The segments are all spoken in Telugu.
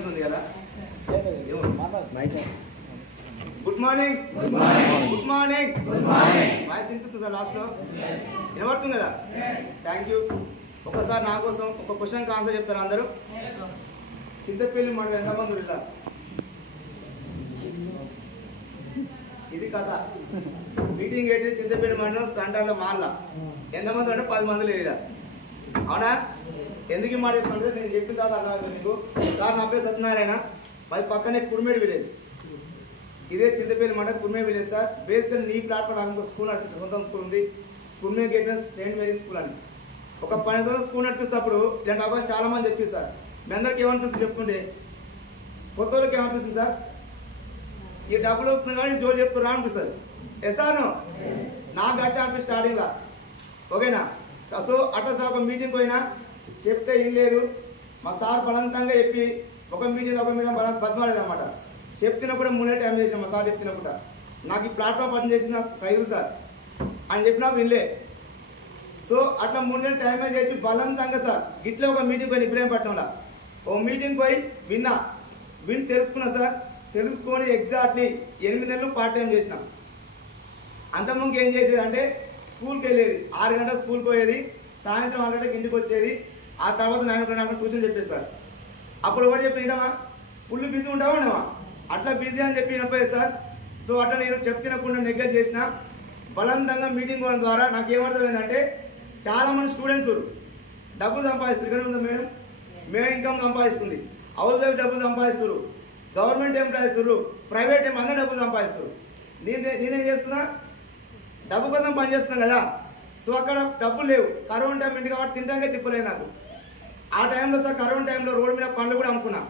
అటెండెన్స్ ఉంది కదా. Good morning good morning voice వినిపిస్తుందా లాస్ట్లో? వినబడుతుంది కదా? Thank you. ఒకసారి నా కోసం ఒక క్వశ్చన్కి ఆన్సర్ చెప్తారు అందరూ. చింతపల్లి మనం ఎంతమంది ఇలా ఇది కథ మీటింగ్ ఏంటి? చింతపల్లి మండలం సంటాల మాల్ల ఎంతమంది అంటే 10 మంది లేరు. అవునా? ఎందుకు మాట చెప్తాను? నేను చెప్పిన తర్వాత అర్థమవుతుంది మీకు. సార్ నా పేరు సత్యనారాయణ, అది పక్కనే కుర్మేడు విలేజ్. ఇదే చింతపల్లి మండలం కుర్మే విలేజ్ సార్. బేసికల్ నీ ప్లాట్ఫామ్ నాకు స్కూల్ నడిపించారు, సొంతం స్కూల్ ఉంది, కుర్మే గేట్ సెయింట్ మేరీ స్కూల్ అని. ఒక 12 సంవత్సరాలు స్కూల్ నడిపిస్తప్పుడు ఇలాంటి అవకాశం చాలా మంది చెప్పారు సార్. మీ అందరికి ఏమనిపిస్తుంది చెప్పుకుంటే? కొత్త వాళ్ళకి ఏమనిపిస్తుంది సార్? ఈ డబ్బులు వస్తుంది కానీ జోలు చెప్తున్నా అనిపిస్తుంది. ఎసాను నాకు గట్టి అనిపిస్తుంది స్టార్టింగ్లో. ఓకేనా? సో అట్లా సార్ ఒక మీటింగ్ పోయినా చెప్తే ఏం లేదు, మా సార్ బలవంతంగా చెప్పి ఒక మీటింగ్ బతిమాలేదు అనమాట. చెప్తున్నప్పుడు 3 టైం చేసిన మా సార్ చెప్తున్నప్పుడు నాకు ఈ ప్లాట్ఫామ్ పని చేసిన సైజు సార్ అని చెప్పినప్పుడు వినలే. సో అట్లా 3 టైం చేసి బలవంతంగా సార్ ఇట్లా ఒక మీటింగ్ పోయి ఇబ్రాహీంపట్నంలో ఓ మీటింగ్ పోయి విని తెలుసుకున్నా సార్. తెలుసుకొని ఎగ్జాక్ట్లీ 8 నెలలు పార్ట్ టైం చేసిన. అంతకుముందు ఏం చేసేది అంటే స్కూల్కి వెళ్ళేది, 6 గంటల స్కూల్కి పోయేది, సాయంత్రం 6 గంటలకు ఇంటికి వచ్చేది. ఆ తర్వాత 9 గంటలకు ట్యూషన్ చెప్పేది సార్. అప్పుడు ఎవరు చెప్పినామా ఫుల్ బిజీ ఉంటావా ఉండవా? అట్లా బిజీ అని చెప్పి వినపోయేది సార్. సో అట్లా నేను చెప్తున్నప్పుడు నెగ్లెక్ట్ చేసిన. బలవంతంగా మీటింగ్ పోవడం ద్వారా నాకు ఏమర్థమైందంటే చాలా మంది స్టూడెంట్స్ డబ్బులు సంపాదిస్తారు. ఇక్కడ ఉందా మేడం? మేడం ఇన్కమ్ సంపాదిస్తుంది, హౌస్ వైఫ్ డబ్బులు సంపాదిస్తారు, గవర్నమెంట్ ఎంప్లాయీస్, ప్రైవేట్ అందరూ డబ్బులు సంపాదిస్తారు. నేనేం చేస్తున్నా? డబ్బు కోసం పని చేస్తున్నాను కదా. సో అక్కడ డబ్బులు లేవు, కరోనా టైం ఇంటి కాబట్టి తింటాకే తిప్పలేదు నాకు. ఆ టైంలో సార్ కరోనా టైంలో రోడ్డు మీద పండ్లు కూడా అమ్ముకున్నా.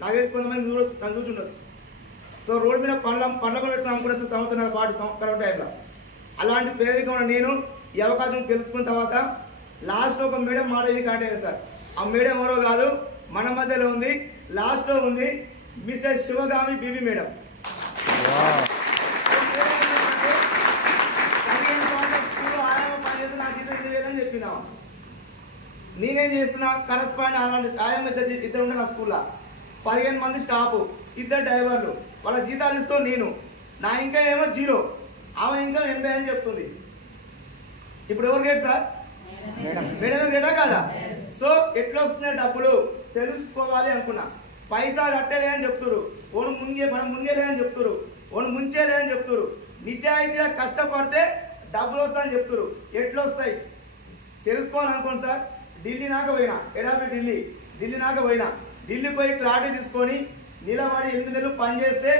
నాకైతే కొంతమంది నన్ను చూసుండదు. సో రోడ్డు మీద పండ్లు కూడా పెట్టుకుని అమ్ముకున్నా సార్ సంవత్సరాల పాటు కరోనా టైంలో. అలాంటి పేదరికం నేను ఈ అవకాశం తెలుసుకున్న తర్వాత లాస్ట్లో ఒక మేడం మాట కాంటాక్ట్ అయ్యాను సార్. ఆ మేడం ఎవరో కాదు, మన మధ్యలో ఉంది, లాస్ట్లో ఉంది, మిస్టర్ శివగామి బీబీ మేడం. చెప్పినా నేనేం చేస్తున్నా? కరస్పాండ్ అలాంటి ఆయమ్మ ఇద్దరు ఉండే నా స్కూల్లో 15 మంది స్టాఫ్, 2 డ్రైవర్లు, వాళ్ళ జీతాలు ఇస్తూ నేను, నా ఇంకా ఏమో 0, ఆమె ఇంకా 80 అని చెప్తుంది. ఇప్పుడు ఎవరు గేట్ సార్? మేడం గేటా కాదా? సో ఎట్లా వస్తున్నాయి డబ్బులు తెలుసుకోవాలి అనుకున్నా. పైసా కట్టలే అని చెప్తున్నారు, మనం ముంగేలే అని చెప్తున్నారు, ముంచేలే అని చెప్తున్నారు. నిజాయితీగా కష్టపడితే డబ్బులు వస్తాయని చెప్తున్నారు. ఎట్లా వస్తాయి తెలుసుకోవాలనుకోండి సార్. ఢిల్లీ నాక పోయినా, ఎడాపి ఢిల్లీ నాక పోయినా, ఢిల్లీ పోయి క్లారిటీ తీసుకొని నిలబడి 8 నెలలు పనిచేస్తే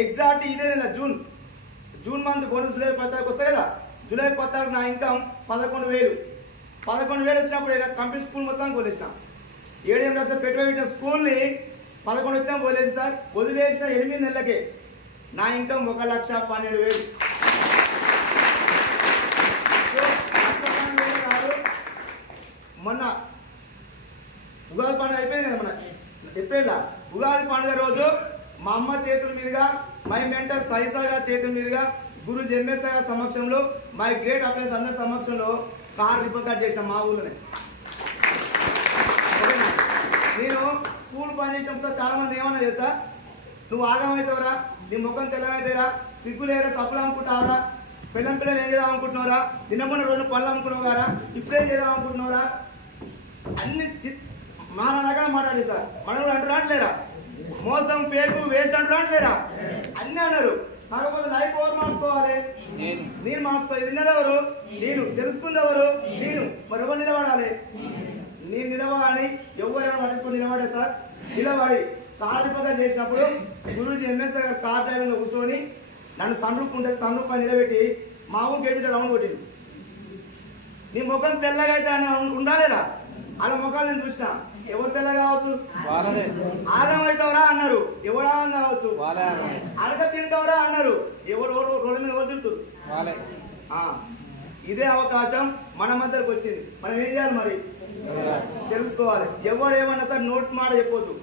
ఎగ్జాక్ట్ ఇదే నెల జూన్ మంత్ బోనస్ జూలై 10 వస్తాయి కదా. జూలై 10 నా ఇన్కమ్ 11,000 వచ్చినప్పుడు కంప్లీట్ స్కూల్ మొత్తం వదిలేసిన. 7 లక్షలు పెట్టుబడి స్కూల్ని 11 వచ్చాము వదిలేసి సార్. వదిలేసిన 8 నెలలకే నా ఇన్కమ్ 1,12,000. మొన్న ఉగాది పండుగ అయిపోయింది కదా, మన ఏప్రిల్ ఉగాది పండుగ రోజు మా అమ్మ చేతుల మీదుగా, మై మెంటర్ సైసా గారి చేతుల మీదుగా, గురు జన్మేశ్వర గారి సమక్షంలో, మై గ్రేట్ అప్లయన్స్ అందరి సమక్షంలో కార్ రిబ్బన్ కట్ చేసిన మా ఊళ్ళోనే. నేను స్కూల్ పనిచేసినప్పుడు చాలా మంది ఏమన్నా చేస్తా, నువ్వు ఆగమవుతావురా, నీ ముఖం తెల్లమైతేరా, సిగ్గులేరా, తప్పులు అమ్ముకుంటావరా, పిల్లలు ఏం చేద్దాం అనుకుంటున్నావురా, నిన్నమన్న 2 పళ్ళు అమ్ముకున్నావు కదా, ఇప్పుడేం చేద్దాం అనుకుంటున్నావురా, అన్ని మాన రకాలు మాట్లాడి సార్. మనం అంటూ రావట్లేరా, మోసం ఫేకు వేస్ట్ అంటూ రావట్లేరా, అన్నీ అన్నారు. కాకపోతే లైఫ్ ఎవరు మార్చుకోవాలి? నేను మార్చుకో. ఇది ఎవరు? నేను. తెలుసుకుంది ఎవరు? నేను. మరి ఎవరు నిలబడాలి? నేను నిలబడాలి. ఎవరైనా పట్టుకుని నిలబడే సార్. నిలబడి కారు చేసినప్పుడు గురూజీ ఎంఎస్ గారు కార్ డ్రైవింగ్ కూర్చొని నన్ను సన్రూప్ పని నిలబెట్టి మా ఊరు గేట్ రౌండ్ కొట్టింది. నీ ముఖం తెల్లగా అయితే ఉండాలేరా? వాళ్ళ ముఖాలు నేను చూసిన. ఎవరు తెల్ల కావచ్చు? ఆగమవుతావరా అన్నారు, ఎవరు ఆగం కావచ్చు? అడగ తింటావరా అన్నారు, ఎవరు రోడ్డు మీద ఎవరు తింటారు? ఇదే అవకాశం మన మధ్యలోకి వచ్చింది. మనం ఏం చేయాలి మరి? తెలుసుకోవాలి. ఎవరు ఏమన్నా సార్ నోట్ మాట చెప్పొద్దు,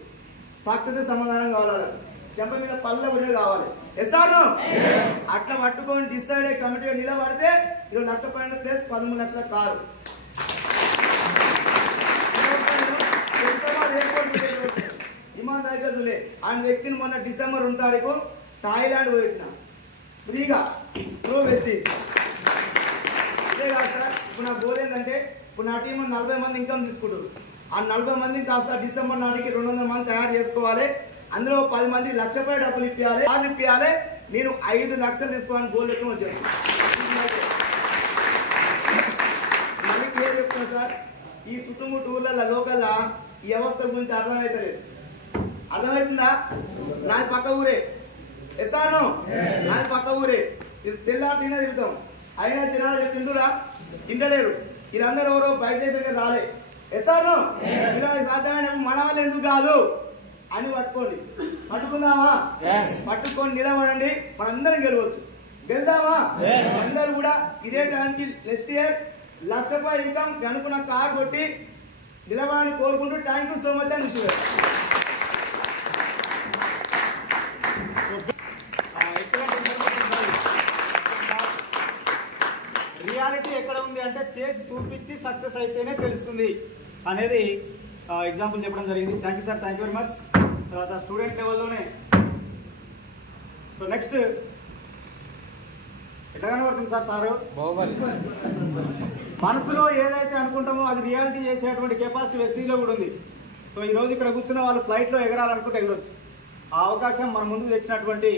సక్సెస్ సమాధానం కావాలి, చెంప మీద పళ్ళ కూడా కావాలి. ఎస్ఆర్ అట్లా పట్టుకొని డిసైడ్ అయ్యి కమిటీగా నిలబడితే 20 లక్షల పైన ప్లేస్ 13 లక్షల కారు. ఇమాందారి దగ్గర చూలే ఆయన వ్యక్తిని మొన్న డిసెంబర్ 2 తారీఖు థాయిలాండ్ పోయి వచ్చిన ఫ్రీగా త్రూ వెస్టీజ్. అదే కాదు సార్, ఇప్పుడు నా గోల్ ఏంటంటే ఇప్పుడు నా టీం 40 మంది ఇన్కమ్ తీసుకుంటారు. ఆ 40 మందిని కాస్త డిసెంబర్ నాటికి 200 మంది తయారు చేసుకోవాలి. అందులో 10 మంది లక్ష రూపాయలు డబ్బులు ఇప్పించాలి. నేను 5 లక్షలు తీసుకోవాలని గోల్ పెట్టుకుని వచ్చాను. మళ్ళీ క్లియర్ చెప్తున్నా సార్, ఈ చుట్టుముట్టు ఊర్లలో లోకల్లా ఈ వ్యవస్థ గురించి అర్థమవుతలేదు. అర్థమవుతుందా? నాది పక్క ఊరే ఎస్తాను, నాది పక్క ఊరే. తెల్లారు తినే తిరుగుతాం, అయినా తినాలి తింటురా తింటలేరు. వీళ్ళందరూ ఎవరో బయట దేశం రాలే. ఎస్తాను సాధ్యమైన మన వల్ల ఎందుకు కాదు అని పట్టుకోండి. పట్టుకుందామా? పట్టుకొని నిలబడండి, మనందరం గెలవచ్చు. గెలుద్దామా? అందరూ కూడా ఇదే టైంకి నెక్స్ట్ ఇయర్ 1 లక్ష రూపాయలు ఇన్కమ్ అనుకున్న కార్ కొట్టి నిలబడాలని కోరుకుంటూ థ్యాంక్ యూ సో మచ్ అని విషయం. రియాలిటీ ఎక్కడ ఉంది అంటే చేసి చూపించి సక్సెస్ అయితేనే తెలుస్తుంది అనేది ఎగ్జాంపుల్ చెప్పడం జరిగింది. Thank you sir, thank you very much. తర్వాత స్టూడెంట్ లెవెల్లోనే సో నెక్స్ట్ ఎట్లా కనబడుతుంది సార్? సారు మనసులో ఏదైతే అనుకుంటామో అది రియాలిటీ చేసేటువంటి కెపాసిటీ వెస్టీజ్లో కూడా ఉంది. సో ఈరోజు ఇక్కడ కూర్చున్న వాళ్ళు ఫ్లైట్లో ఎగరాలనుకుంటే ఎగరవచ్చు. ఆ అవకాశం మన ముందుకు తెచ్చినటువంటి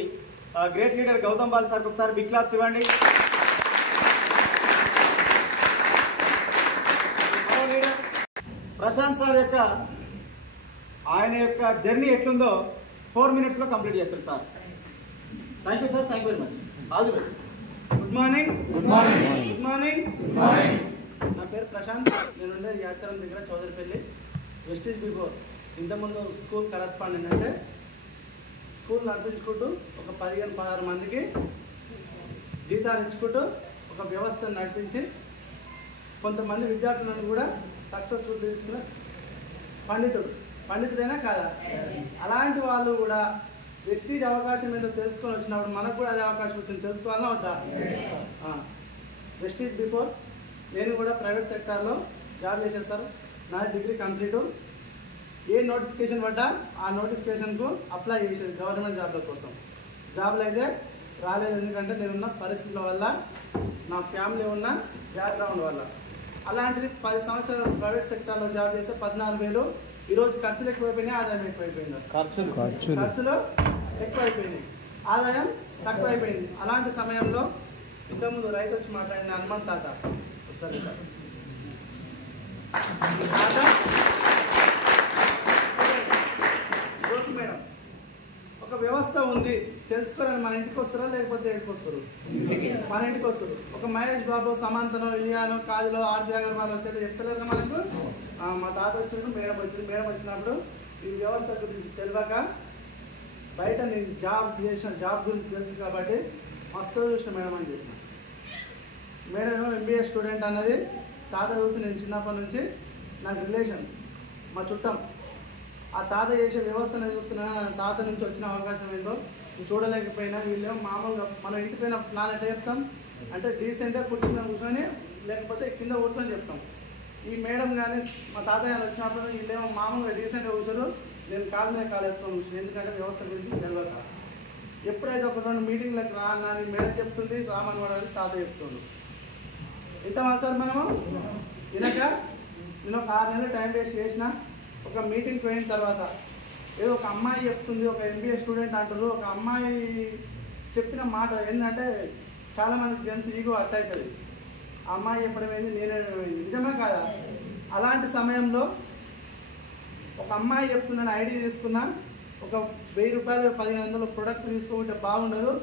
గ్రేట్ లీడర్ గౌతమ్ బాల్ సార్కి ఒకసారి బిగ్ క్లాప్స్ ఇవ్వండి. ప్రశాంత్ సార్ యొక్క ఆయన యొక్క జర్నీ ఎట్లుందో 4 minutesలో కంప్లీట్ చేస్తారు sir. Thank you sir, thank you very much. All the best. Good morning. Good morning. Good morning. Good morning. నా పేరు ప్రశాంత్. నేను ఉండేది యాచారం దగ్గర చౌదరిపల్లి, వెస్టీజ్ బిఫోర్. ఇంతకుముందు స్కూల్ కరస్పాండెంట్ అంటే స్కూల్ నడిపించుకుంటూ ఒక 15-16 మందికి జీతాలు ఇచ్చుకుంటూ ఒక వ్యవస్థను నడిపించి కొంతమంది విద్యార్థులను కూడా సక్సెస్ఫుల్ తీసుకున్న పండితుడైనా కాదా? అలాంటి వాళ్ళు కూడా వెస్టీజ్ అవకాశం ఏదో తెలుసుకొని వచ్చినప్పుడు మనకు కూడా అదే అవకాశం వచ్చింది, తెలుసుకోవాలన్నా వద్దా? వెస్టీజ్ బిఫోర్ నేను కూడా ప్రైవేట్ సెక్టార్లో జాబ్ చేశాను సార్. నా డిగ్రీ కంప్లీట్. ఏ నోటిఫికేషన్ పడ్డా ఆ నోటిఫికేషన్కు అప్లై చేసేది గవర్నమెంట్ జాబ్ల కోసం. జాబ్లు అయితే రాలేదు, ఎందుకంటే నేనున్న పరిస్థితుల వల్ల, నా ఫ్యామిలీ ఉన్న బ్యాక్గ్రౌండ్ వల్ల. అలాంటిది 10 సంవత్సరాలు ప్రైవేట్ సెక్టార్లో జాబ్ చేస్తే 14,000. ఈరోజు ఖర్చులు ఎక్కువైపోయినాయి, ఆదాయం ఎక్కువైపోయింది. ఖర్చులు ఎక్కువైపోయినాయి, ఆదాయం తక్కువైపోయింది. అలాంటి సమయంలో ఇంతకుముందు రైతు వచ్చి మాట్లాడిన హనుమంత్ తాత ఒకసారి మేడం ఒక వ్యవస్థ ఉంది తెలుసుకోరని మన ఇంటికి వస్తారా లేకపోతే ఇంటికి వస్తారు? మన ఇంటికి వస్తారు. ఒక మహేష్ బాబు, సమంతనో, ఇలియానో, కాజలో, ఆర్జీ అగర్వాల్ వచ్చేది చెప్తలేరు మనకు. మా తాత వచ్చినప్పుడు మేడం వచ్చింది. మేడం వచ్చినప్పుడు ఈ వ్యవస్థ గురించి తెలియక బయట నేను జాబ్ గురించి తెలుసు కాబట్టి మస్తు చూసిన మేడం అని చెప్పిన. మేడం MBA స్టూడెంట్ అన్నది తాత చూసి నేను చిన్నప్పటి నుంచి నాకు రిలేషన్, మా చుట్టం. ఆ తాత చేసే వ్యవస్థను చూస్తున్నా, తాత నుంచి వచ్చిన అవకాశం ఏంటో చూడలేకపోయినా. వీళ్ళేమో మామూలుగా మనం ఇంటి పైన ప్లాన్ ఎట్లా చెప్తాం అంటే డీసెంట్గా కూర్చొని లేకపోతే కింద కూర్చొని చెప్తాం. ఈ మేడం కానీ మా తాతయ్య వచ్చినప్పుడు వీళ్ళేమో మామూలుగా డీసెంట్గా కూర్చోరు, నేను కాలు మీద కాలు వేసుకొని కూర్చొని, ఎందుకంటే వ్యవస్థ గురించి తెలియక. ఎప్పుడైతే ఒక 2 మీటింగ్లకు రాని మేడం చెప్తుంది, రామని వాడాలి తాత చెప్తుంది. ఇంతమా సార్ మనము వినక నేను ఒక 6 నెలలు టైం వేస్ట్ చేసిన. ఒక మీటింగ్ పోయిన తర్వాత ఏదో ఒక అమ్మాయి చెప్తుంది, ఒక MBA స్టూడెంట్ అంటారు. ఒక అమ్మాయి చెప్పిన మాట ఏంటంటే చాలామంది జెంట్స్ ఈగో అట్ అవుతుంది. ఆ అమ్మాయి చెప్పడం ఏంది, నేను నిజమే కాదా? అలాంటి సమయంలో ఒక అమ్మాయి చెప్తుందని ఐడియా తీసుకున్నా. ఒక 1000 రూపాయలు 1500 ప్రొడక్ట్ తీసుకోకుంటే బాగుండదు,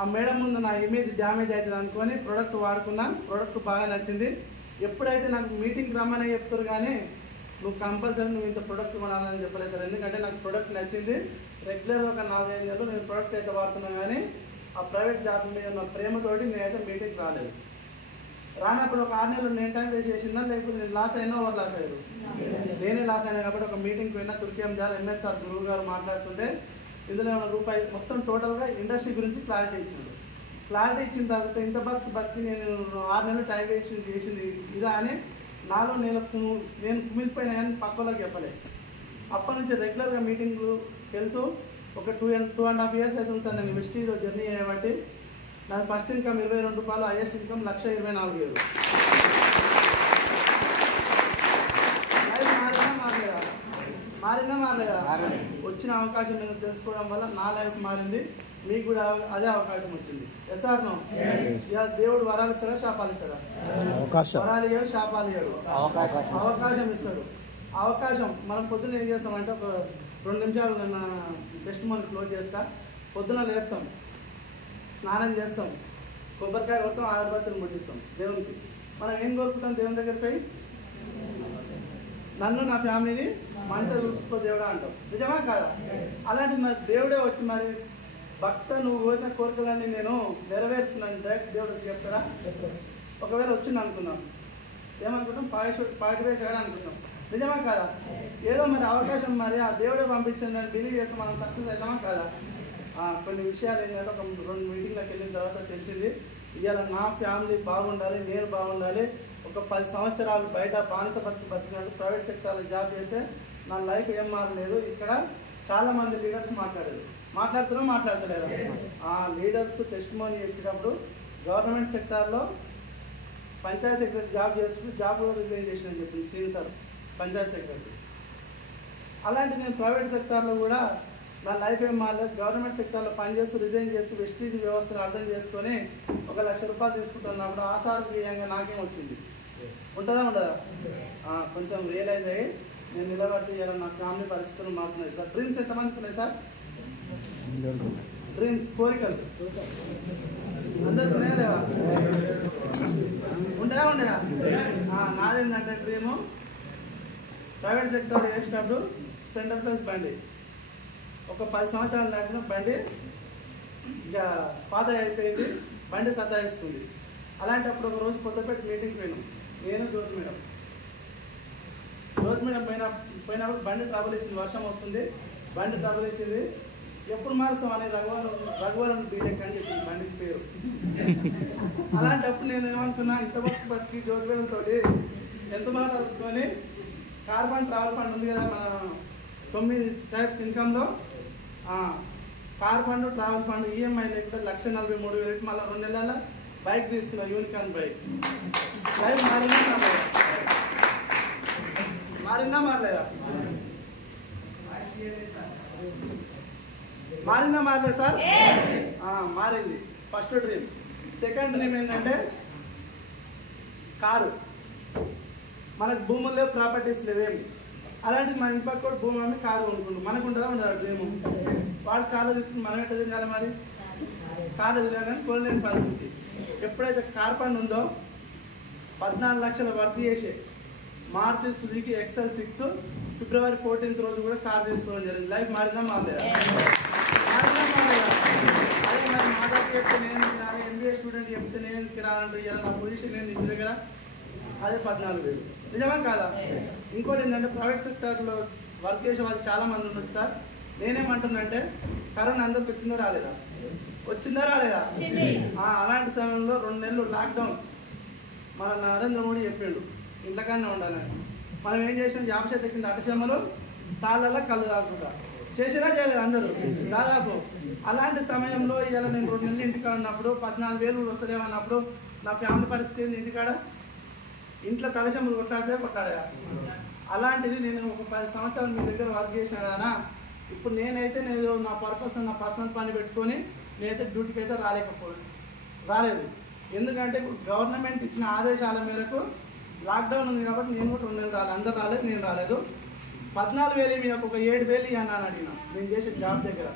ఆ మేడం ముందు నా ఇమేజ్ డ్యామేజ్ అవుతుంది అనుకొని ప్రోడక్ట్ వాడుకున్నా. ప్రోడక్ట్ బాగా నచ్చింది. ఎప్పుడైతే నాకు మీటింగ్ రమ్మని చెప్తారు కానీ నువ్వు కంపల్సరీ నువ్వు ఇంత ప్రొడక్ట్ కొనాలని చెప్పలేదు సార్, ఎందుకంటే నాకు ప్రొడక్ట్ నచ్చింది. రెగ్యులర్గా ఒక 4-5 నెలలు నేను ప్రొడక్ట్ అయితే వాడుతున్నాను, కానీ ఆ ప్రైవేట్ జాబ్ మీద ఉన్న ప్రేమతోటి నేనైతే మీటింగ్ రాలేదు. రానప్పుడు ఒక 6 నెలలు నేను టైం వేస్ట్ చేసిందా లేకపోతే నేను లాస్ అయినా వాళ్ళు లాస్ అయ్యారు? నేనే లాస్ అయినా. కాబట్టి ఒక మీటింగ్కి పోయినా తుర్కియం జాల MSR గురువు గారు మాట్లాడుతుంటే ఇందులో రూపాయి మొత్తం టోటల్గా ఇండస్ట్రీ గురించి క్లారిటీ ఇచ్చింది. క్లారిటీ ఇచ్చిన తర్వాత ఇంత బతికి నేను 6 నెలలు టైం వేస్ట్ చేసింది ఇదా అని నాలో నేను కుమిలిపోయినా కానీ పక్కలోకి చెప్పలేదు. అప్పటి నుంచి రెగ్యులర్గా మీటింగ్లు వెళ్తూ ఒక 2.5 years అవుతుంది సార్ నేను వెస్టీజ్లో జర్నీ చేయబట్టి. నా ఫస్ట్ ఇన్కమ్ 22 రూపాయలు, హైయెస్ట్ ఇన్కమ్ 1,24,000. మారిందా? వచ్చిన అవకాశం నేను తెలుసుకోవడం వల్ల నా లైఫ్ మారింది, మీకు కూడా అదే అవకాశం వచ్చింది. Yes or no? దేవుడు వరాలు ఇస్తాడా, శాపాలు ఇస్తాడా? వరాలు ఇయ్యాడు, శాపాలు ఇయ్యాడు, అవకాశం ఇస్తాడు. అవకాశం మనం పొద్దున్న ఏం చేస్తామంటే ఒక 2 నిమిషాలు నా బెస్ట్ మనం క్లోజ్ చేస్తా. పొద్దున లేస్తాం, స్నానం చేస్తాం, కొబ్బరికాయ కొడతాం, అగరబత్తులు ముట్టిస్తాం దేవునికి. మనం ఏం కోరుకుంటాం దేవుని దగ్గర పోయి? నన్ను నా ఫ్యామిలీని మంచిగా చూసుకో దేవుడా అంటాం. నిజమా కాదా? అలాంటి మరి దేవుడే వచ్చి మరి భక్త నువ్వు కోరిన కోరికలన్నీ నేను నెరవేరుస్తున్నాను డైరెక్ట్ దేవుడు చెప్తారా? ఒకవేళ వచ్చింది అనుకున్నాం, ఏమనుకుంటాం? పాటివేసాడు అనుకుంటాం. నిజమా కాదా? ఏదో మరి అవకాశం మరి ఆ దేవుడే పంపించిందని బిలీవ్ చేస్తే మనం సక్సెస్ అవుతామా కాదా? కొన్ని విషయాలు ఏంటంటే ఒక 2 మీటింగ్లకు వెళ్ళిన తర్వాత తెలిసింది, ఇవాళ నా ఫ్యామిలీ బాగుండాలి, నేను బాగుండాలి. ఒక 10 సంవత్సరాలు బయట బానిస బతికినట్టు ప్రైవేట్ సెక్టార్లో జాబ్ చేస్తే నా లైఫ్ ఏం మారలేదు. ఇక్కడ చాలామంది లీడర్స్ మాట్లాడుతలేరు. ఆ లీడర్స్ టెస్టిమోనీ చెప్పేటప్పుడు గవర్నమెంట్ సెక్టార్లో పంచాయత్ సెక్రటరీ జాబ్ చేస్తూ జాబ్ కూడా రిజైన్ చేసినని చెప్పింది సీన్ సార్, పంచాయత్ సెక్రటరీ. అలాంటి నేను ప్రైవేట్ సెక్టార్లో కూడా నా లైఫ్ ఏం మారలేదు. గవర్నమెంట్ సెక్టార్లో పనిచేస్తూ రిజైన్ చేస్తూ వెస్టీజ్ వ్యవస్థను అర్థం చేసుకొని 1,00,000 రూపాయలు తీసుకుంటున్నప్పుడు ఆసారంగా నాకేం వచ్చింది? ఉంటుందా ఉండదా? కొంచెం రియలైజ్ అయ్యి నేను నిలబడి నా ఫ్యామిలీ పరిస్థితులు మారుతున్నాయి సార్. డ్రీమ్స్ ఎంతమందికి ఉన్నాయి సార్? డ్రీమ్స్, కోరికలు అందరికి ఉన్నాయా లేవా? ఉండదా? నాదేంటంటే డ్రీము ప్రైవేట్ సెక్టర్ చేసేటప్పుడు స్ప్లెండర్ ప్లస్ బండి ఒక 10 సంవత్సరాలు దాటిన బండి ఇక పాత అయిపోయింది, బండి సతాయిస్తుంది. అలాంటప్పుడు ఒక రోజు కొత్తపేట మీటింగ్కి పోయినాం, నేను జ్యోతి మేడం పోయినప్పుడు బండి ట్రబుల్ ఇచ్చింది, వర్షం వస్తుంది, బండి ట్రబుల్ ఇచ్చింది. ఎప్పుడు మారుస్తాం అని రఘువరన్ బీటెక్ అని చెప్పింది బండికి పేరు. అలాంటప్పుడు నేను ఏమనుకున్నా, ఇంతవరకు బతికి జ్యోతి మేడంతో ఎంత మాట్లాడుకొని కార్బన్ ట్రావెల్ ఫండ్ ఉంది కదా మన 9 టైప్స్ ఇన్కంలో, car fund, travel fund, EMI లేకపోతే 1,43,000 మళ్ళీ 2 నెలల బైక్ తీసుకున్నా, యూనికాన్ బైక్. లైఫ్ మారిందా మారలేదా? మారలేదు సార్? మారింది. First dream. సెకండ్ డ్రీమ్ ఏంటంటే కారు. మనకు భూములు లేవు, ప్రాపర్టీస్ లేవేమి. అలాంటి మన ఇంటి పక్క కూడా భూమి అమ్మి కారు కొనుక్కుంటాం. మనకు ఉంటుందా ఉండదు డ్రీము? వాడు కార్లో తిరుగుతుంది, మనం ఎట్లా తిరగాలి మరి? కార్లో తిరగాలని కొనలేని పరిస్థితి. ఎప్పుడైతే కార్ ఫండ్ ఉందో 14 లక్షల వర్క్ చేసే మారుతి సుజుకి XL6 ఫిబ్రవరి 14th రోజు కూడా కార్ తీసుకోవడం జరిగింది. లైఫ్ మారినా మారలేదా? అదే మరి మా దగ్గర చెప్తే నేను MBA స్టూడెంట్ చెప్తే నేను తినాలంటే ఇవాళ నా పొజిషన్ నేను ఇంటి దగ్గర అదే 14,000. నిజమా కాదా? ఇంకోటి ఏంటంటే ప్రైవేట్ సెక్టర్లో వర్క్ చేసే వాళ్ళు చాలా మంది ఉండొచ్చు సార్. నేనేమంటున్నంటే కరోనా అందరికి వచ్చిందా రాలేదా? అలాంటి సమయంలో 2 నెలలు లాక్డౌన్. మన నరేంద్ర మోడీ చెప్పిండు ఇంట్లోకన్నా ఉండాలని. మనం ఏం చేసాం? జాబ్ చెట్టు కింద అటచమ్మలు, తాళ్ళల్లో కళ్ళు తాగుతుంటా చేసినా చేయలేదు అందరూ దాదాపు. అలాంటి సమయంలో ఇవాళ నేను 2 నెలలు ఇంటికాడ ఉన్నప్పుడు 14,000 వస్తలేమన్నప్పుడు నా ఫ్యామిలీ పరిస్థితి ఏంది? ఇంట్లో కలశములు కొట్టాడా? అలాంటిది నేను ఒక 10 సంవత్సరాలు మీ దగ్గర వర్క్ చేసిన కదా. ఇప్పుడు నేనైతే నేను నా పర్పస్ నా పర్సనల్ పని పెట్టుకొని నేనైతే డ్యూటీకి అయితే రాలేదు. ఎందుకంటే గవర్నమెంట్ ఇచ్చిన ఆదేశాల మేరకు లాక్డౌన్ ఉంది కాబట్టి నేను కూడా 2 నెలలు రాలేదు. అందరు రాలేదు, నేను రాలేదు. 14,000 మీకు ఒక 7,000 అన్నాను అడిగిన. నేను చేసే జాబ్ దగ్గర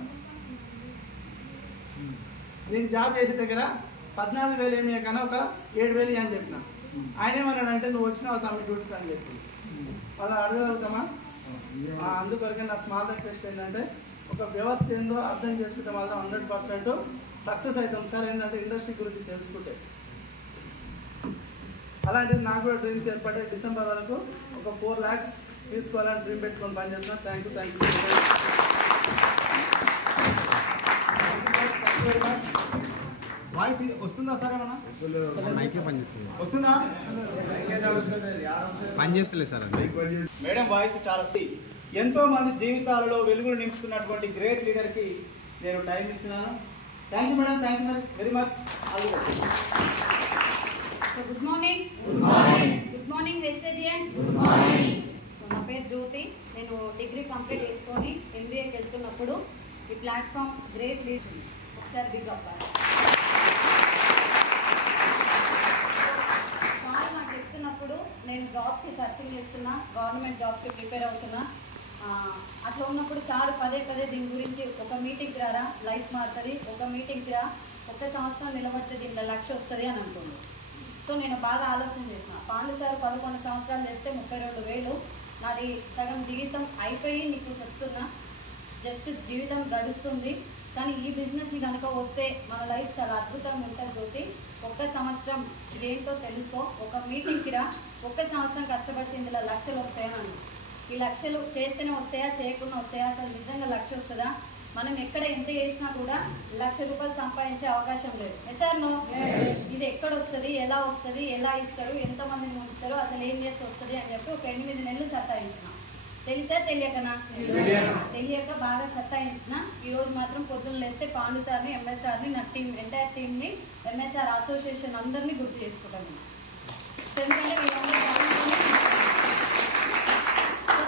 14,000 ఏమి కన్నా ఒక 7,000 అని చెప్పిన. ఆయన ఏమన్నాడంటే నువ్వు వచ్చినావు తమ్మి డ్యూటీకి అని చెప్పి. వాళ్ళు అడగలుగుతామా? అందుకొరకే నా స్మాల్ రిక్వెస్ట్ ఏంటంటే ఒక వ్యవస్థ ఏందో అర్థం చేసుకుంటే మాత్రం 100% సక్సెస్ అవుతాం సార్. ఏంటంటే ఇండస్ట్రీ గురించి తెలుసుకుంటే. అలాంటిది నాకు కూడా డ్రీమ్స్ ఏర్పడే డిసెంబర్ వరకు ఒక 4 lakhs తీసుకోవాలని డ్రీమ్ పెట్టుకొని పనిచేస్తున్నాను. Thank you very much. Voice వస్తుందా సార్? ఏమన్నా వస్తుందా? పనిచేస్తలేదు సార్. మేడం వాయిస్ చాలా ఎంతో మంది జీవితాలలో వెలుగులు నింపుతున్నటువంటి గ్రేట్ లీడర్కి నేను టైం ఇస్తున్నాను. Thank you madam, thank you very much. So good morning. Good morning Vegetarian. So నా పేరు జ్యోతి. నేను డిగ్రీ కంప్లీట్ చేసుకొని MBAకి వెళ్తున్నప్పుడు ఈ ప్లాట్ఫామ్ గ్రేట్ లీడర్ ఒకసారి బిగ్ అప్ సార్ నాకు చెప్తున్నప్పుడు నేను జాబ్కి సర్చింగ్ చేస్తున్నా, గవర్నమెంట్ జాబ్కి ప్రిపేర్ అవుతున్నా. అట్లా ఉన్నప్పుడు సార్ పదే దీని గురించి ఒక మీటింగ్కి రారా లైఫ్ మారుతుంది, ఒక మీటింగ్కి రా 1 సంవత్సరం నిలబడితే దీంట్లో 1 లక్ష వస్తుంది అని అంటుంది. సో నేను బాగా ఆలోచన చేసిన. పాండు సార్ 11 సంవత్సరాలు చేస్తే 32,000. నాది సగం జీవితం అయిపోయి నీకు చెప్తున్నా, జస్ట్ జీవితం గడుస్తుంది. కానీ ఈ బిజినెస్ని కనుక వస్తే మన లైఫ్ చాలా అద్భుతంగా ఉంటుంది జ్యోతి. 1 సంవత్సరం ఇదేంటో తెలుసుకో, ఒక మీటింగ్కి రా, 1 సంవత్సరం కష్టపడితే ఇందులో 1 లక్షలు వస్తాయని. ఈ 1 లక్షలు చేస్తేనే వస్తాయా, చేయకుండా వస్తాయా, అసలు నిజంగా 1 లక్ష వస్తుందా? మనం ఎక్కడ ఎంత చేసినా కూడా 1 లక్ష రూపాయలు సంపాదించే అవకాశం లేదు. సార్ నో, ఇది ఎక్కడ వస్తుంది, ఎలా వస్తుంది, ఎలా ఇస్తారు, ఎంతమందిని ఉంచుతారు, అసలు ఏం చేసి వస్తుంది అని చెప్పి ఒక 8 నెలలు సత్తాయించిన. తెలిసా తెలియకనా? తెలియక బాగా సత్తాయించిన. ఈరోజు మాత్రం పొద్దున్న లేస్తే పాండు సార్ని, ఎంఎస్ సార్ని, నా టీం ఎంటైర్ టీమ్ని, ఎంఎస్ఆర్ అసోసియేషన్ అందరినీ గుర్తు చేసుకుంటాను. ఎందుకంటే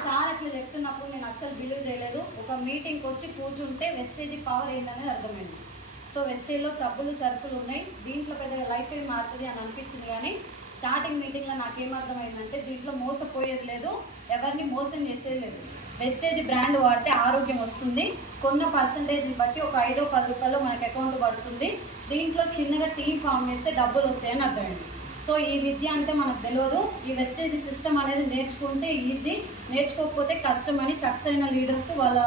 సార్ అట్లా చెప్తున్నప్పుడు నేను అస్సలు బిలీవ్ చేయలేదు. ఒక మీటింగ్కి వచ్చి కూర్చుంటే వెస్టేజ్ పవర్ ఏంటనేది అర్థమైంది. సో వెస్టేజ్లో సబ్బులు సరుకులు ఉన్నాయి, దీంట్లో పెద్దగా లైఫ్ ఏం మారుతుంది అని అనిపించింది. కానీ స్టార్టింగ్ మీటింగ్లో నాకేమర్థమైందంటే దీంట్లో మోసపోయేది లేదు, ఎవరిని మోసం చేసేది లేదు. వెస్టేజ్ బ్రాండ్ వాడితే ఆరోగ్యం వస్తుంది, కొన్న పర్సంటేజ్ని బట్టి ఒక 5-10 రూపాయలు మనకి అకౌంట్ పడుతుంది. దీంట్లో చిన్నగా టీం ఫామ్ చేస్తే డబ్బులు వస్తాయని అర్థమైంది. సో ఈ విద్య అంటే మనకు తెలియదు. ఈ వెస్టేజ్ సిస్టమ్ అనేది నేర్చుకుంటే ఈజీ, నేర్చుకోకపోతే కష్టం అని సక్సెస్ అయిన లీడర్స్ వాళ్ళ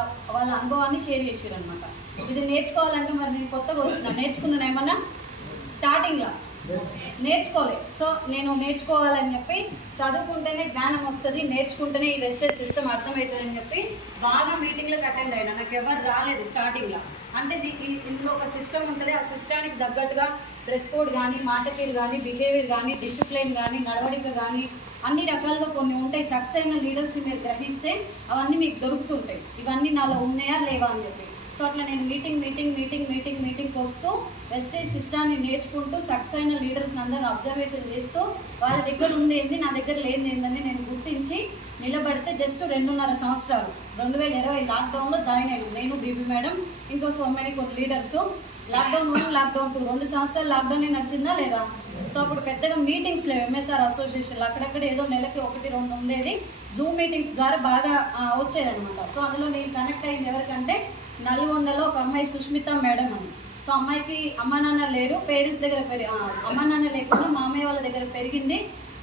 అనుభవాన్ని షేర్ చేశారు అనమాట. ఇది నేర్చుకోవాలంటే మరి నేను కొత్తగా వచ్చిన, నేర్చుకున్నాను ఏమన్నా స్టార్టింగ్లో నేర్చుకోలేదు. సో నేను నేర్చుకోవాలని చెప్పి చదువుకుంటేనే జ్ఞానం వస్తుంది, నేర్చుకుంటేనే ఈ వెస్టేజ్ సిస్టమ్ అర్థమవుతుందని చెప్పి బాగా మీటింగ్లకు అటెండ్ అయినా. నాకు ఎవరు రాలేదు స్టార్టింగ్లో. అంటే ఇందులో ఒక సిస్టమ్ ఉంటుంది, ఆ సిస్టానికి తగ్గట్టుగా డ్రెస్ కోడ్ కానీ, మాట తీరు కానీ, బిహేవియర్ కానీ, డిసిప్లిన్ కానీ, నడవడిక కానీ అన్ని రకాలుగా కొన్ని ఉంటాయి. సక్సెస్ అయిన లీడర్స్ని మీరు గ్రహిస్తే అవన్నీ మీకు దొరుకుతుంటాయి. ఇవన్నీ నాలో ఉన్నాయా లేవా అని చెప్పి. సో అట్లా నేను మీటింగ్కి వస్తూ వెస్టేజ్ సిస్టాన్ని నేర్చుకుంటూ సక్సెస్ అయిన లీడర్స్ని అందరూ అబ్జర్వేషన్ చేస్తూ వాళ్ళ దగ్గర ఉంది ఏంది, నా దగ్గర లేనిది ఏందని నేను గుర్తించి నిలబడితే జస్ట్ 2.5 సంవత్సరాలు 2020 లాక్డౌన్లో జాయిన్ అయ్యాను. నేను బీబీ మేడం, ఇంకో సో మెనీ కొన్ని లీడర్స్. లాక్డౌన్ 1, లాక్డౌన్ 2 2 సంవత్సరాలు లాక్డౌన్ నచ్చిందా లేదా? సో అప్పుడు పెద్దగా మీటింగ్స్ లేవు ఎంఎస్ఆర్ అసోసియేషన్లో, అక్కడక్కడ ఏదో నెలకి 1-2 ఉండేది. జూమ్ మీటింగ్స్ ద్వారా బాగా వచ్చేదనమాట. సో అందులో నేను కనెక్ట్ అయింది ఎవరికంటే నల్గొండలో ఒక అమ్మాయి సుష్మిత మేడం అని. సో అమ్మాయికి అమ్మ నాన్న లేరు, పేరెంట్స్ దగ్గర అమ్మ నాన్న లేకుండా మామయ్య వాళ్ళ దగ్గర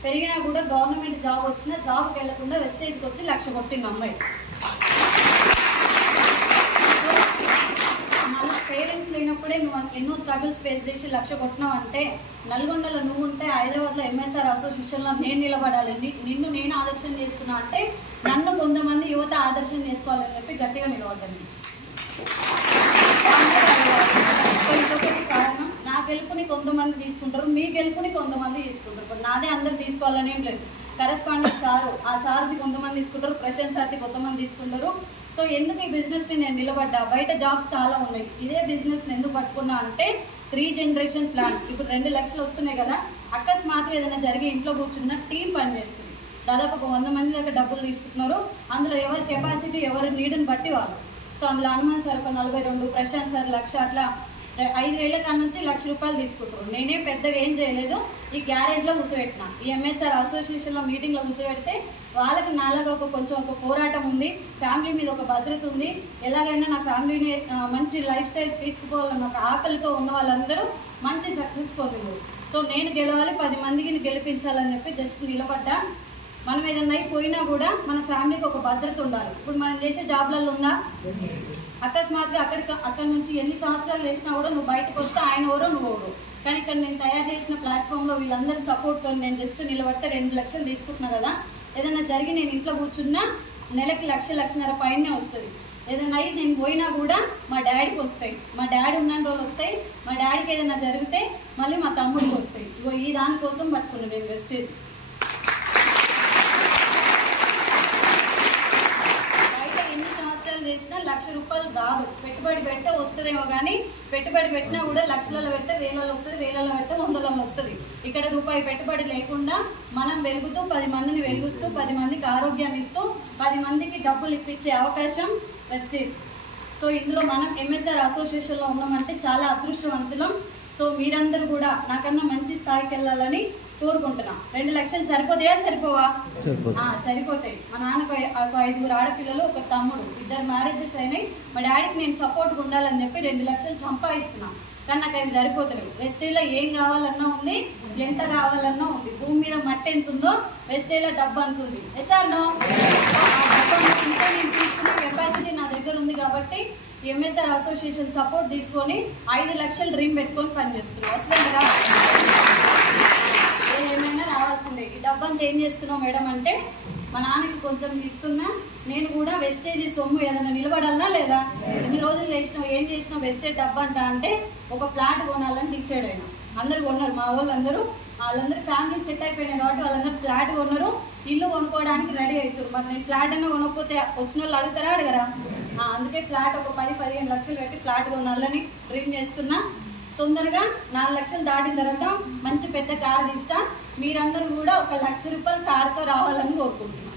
పెరిగినా కూడా గవర్నమెంట్ జాబ్ వచ్చినా జాబ్కి వెళ్లకుండా వెస్టేజ్కి వచ్చి 1 లక్ష కొట్టింది అమ్మాయి. మళ్ళీ పేరెంట్స్ లేనప్పుడే నువ్వు ఎన్నో స్ట్రగుల్స్ ఫేస్ చేసి 1 లక్ష కొట్టినావు అంటే, నల్గొండలో నువ్వు ఉంటే హైదరాబాద్లో ఎంఎస్ఆర్ అసోసియేషన్లో నేను నిలబడాలండి, నిన్ను నేను ఆదర్శం చేసుకున్నా అంటే నన్ను కొంతమంది యువత ఆదర్శం చేసుకోవాలని చెప్పి గట్టిగా నిలబడ్డాను. ఇంకొకటి కారణం, నా గెలుపుని కొంతమంది తీసుకుంటారు, మీ గెలుపుని కొంతమంది తీసుకుంటారు. నాదే అందరు తీసుకోవాలని ఏం లేదు. కరెస్పాండెంట్ సారు, ఆ సార్ది కొంతమంది తీసుకుంటారు, ప్రశాంత్ సార్ది కొంతమంది తీసుకుంటారు. సో ఎందుకు ఈ బిజినెస్ని నేను నిలబడ్డా? బయట జాబ్స్ చాలా ఉన్నాయి, ఇదే బిజినెస్ని ఎందుకు పట్టుకున్నా అంటే 3 జనరేషన్ ప్లాన్. ఇప్పుడు 2 లక్షలు వస్తున్నాయి కదా, అకస్మాత్తుగా ఏదైనా జరిగి ఇంట్లో కూర్చున్న టీం పనిచేస్తుంది. దాదాపు ఒక 100 మంది దాకా డబ్బులు తీసుకుంటున్నారు. అందులో ఎవరి కెపాసిటీ, ఎవరి నీడ్ని బట్టి వాళ్ళు. సో అందులో హనుమాన్ సార్ ఒక 42, ప్రశాంత్ సార్ 1 లక్ష, అట్లా 5 ఏళ్ల కాడ నుంచి 1 లక్ష రూపాయలు తీసుకుంటారు. నేనే పెద్దగా ఏం చేయలేదు, ఈ గ్యారేజ్లో కూర్చోబెట్టిన. ఈ ఎంఎస్ఆర్ అసోసియేషన్లో మీటింగ్లో కూర్చోబెడితే వాళ్ళకి నాలాగా కొంచెం పోరాటం ఉంది, ఫ్యామిలీ మీద ఒక భద్రత ఉంది, ఎలాగైనా నా ఫ్యామిలీని మంచి లైఫ్ స్టైల్ తీసుకుపోవాలన్న ఒక ఆకలితో ఉన్న వాళ్ళందరూ మంచి సక్సెస్ పొందింది. సో నేను గెలవాలి, 10 మందికి గెలిపించాలని చెప్పి జస్ట్ నిలబడ్డా. మనం ఏదైనా అయిపోయినా కూడా మన ఫ్యామిలీకి ఒక భద్రత ఉండాలి. ఇప్పుడు మనం చేసే జాబ్లలో ఉందా? అకస్మాత్తుగా అక్కడి నుంచి ఎన్ని సంవత్సరాలు చేసినా కూడా నువ్వు బయటకు వస్తే ఆయన ఎవరో నువ్వు ఎవరు. కానీ ఇక్కడ నేను తయారు చేసిన ప్లాట్ఫామ్లో వీళ్ళందరూ సపోర్ట్తో నేను జస్ట్ నిలబడితే 2 లక్షలు తీసుకుంటున్నా కదా. ఏదైనా జరిగి నేను ఇంట్లో కూర్చున్నా నెలకి 1 లక్షన్నర పైనే వస్తుంది. ఏదైనా అయ్యి నేను పోయినా కూడా మా డాడీకి వస్తాయి, మా డాడీ ఉన్న రోజులు వస్తాయి. మా డాడీకి ఏదైనా జరిగితే మళ్ళీ మా తమ్ముడికి వస్తాయి. ఇగో ఈ దానికోసం పట్టుకున్నాను నేను వెస్టేజ్. చేసినా 1,00,000 రూపాయలు రాదు. పెట్టుబడి పెడితే వస్తుందేమో కానీ పెట్టుబడి పెట్టినా కూడా లక్షలలో పెడితే వేలలో వస్తుంది, వేలలో పెడితే వందలలో వస్తుంది. ఇక్కడ రూపాయి పెట్టుబడి లేకుండా మనం వెలుగుతూ 10 మందిని వెలుగుస్తూ 10 మందికి ఆరోగ్యాన్ని ఇస్తూ 10 మందికి డబ్బులు ఇప్పించే అవకాశం వెస్టేజ్. సో ఇందులో మనం ఎంఎస్ఆర్ అసోసియేషన్లో ఉన్నామంటే చాలా అదృష్టవంతులం. సో మీరందరూ కూడా నాకన్నా మంచి స్థాయికి వెళ్ళాలని కోరుకుంటున్నాం. 2 లక్షలు సరిపోతాయా? సరిపోవా? సరిపోతాయి. మా నాన్నకు 5 ఆడపిల్లలు, 1 తమ్ముడు, 2 మ్యారేజెస్ అయినాయి. మా డాడీకి నేను సపోర్ట్గా ఉండాలని చెప్పి 2 లక్షలు సంపాదిస్తున్నాం. కానీ నాకు అవి సరిపోతలేవు. వెస్టేజ్లో ఏం కావాలన్నా ఉంది, ఎంత కావాలన్నా ఉంది. భూమి మీద మట్టి ఎంత ఉందో వెస్టేజ్లో డబ్బు అంత ఉంది. ఎస్ఆర్నో ఇంకా నేను తీసుకునే కెపాసిటీ నా దగ్గర ఉంది కాబట్టి ఎంఎస్ఆర్ అసోసియేషన్ సపోర్ట్ తీసుకొని 5 లక్షలు డ్రీమ్ పెట్టుకొని పనిచేస్తున్నాం. వస్తుంది కదా, ఏమైనా రావాల్సిందే. ఈ డబ్బంతా ఏం చేస్తున్నావు మేడం అంటే మా నాన్నకి కొంచెం ఇస్తున్నా. నేను కూడా వెస్టేజ్ సొమ్ము ఏదైనా నిలబడాలా లేదా? ఎన్ని రోజులు చేసినావు, ఏం చేసినావు వెస్టేజ్ డబ్బంట అంటే ఒక ఫ్లాట్ కొనాలని డిసైడ్ అయినా. అందరు కొన్నారు, మా వాళ్ళందరూ ఫ్యామిలీ సెట్ అయిపోయినాయి కాబట్టి వాళ్ళందరూ ఫ్లాట్ కొన్నారు, ఇల్లు కొనుక్కోవడానికి రెడీ అవుతారు. మరి నేను ఫ్లాట్ అన్నా కొనకపోతే వచ్చిన వాళ్ళు అడుగుతారా? అడగరా? అందుకే ఫ్లాట్ ఒక 10-15 లక్షలు పెట్టి ఫ్లాట్ కొనాలని డ్రీమ్ చేస్తున్నా. తొందరగా 4 లక్షలు దాటిన తర్వాత మంచి పెద్ద కారు తీస్తా. మీరందరూ కూడా 1 లక్ష రూపాయల కారుతో రావాలని కోరుకుంటున్నాను.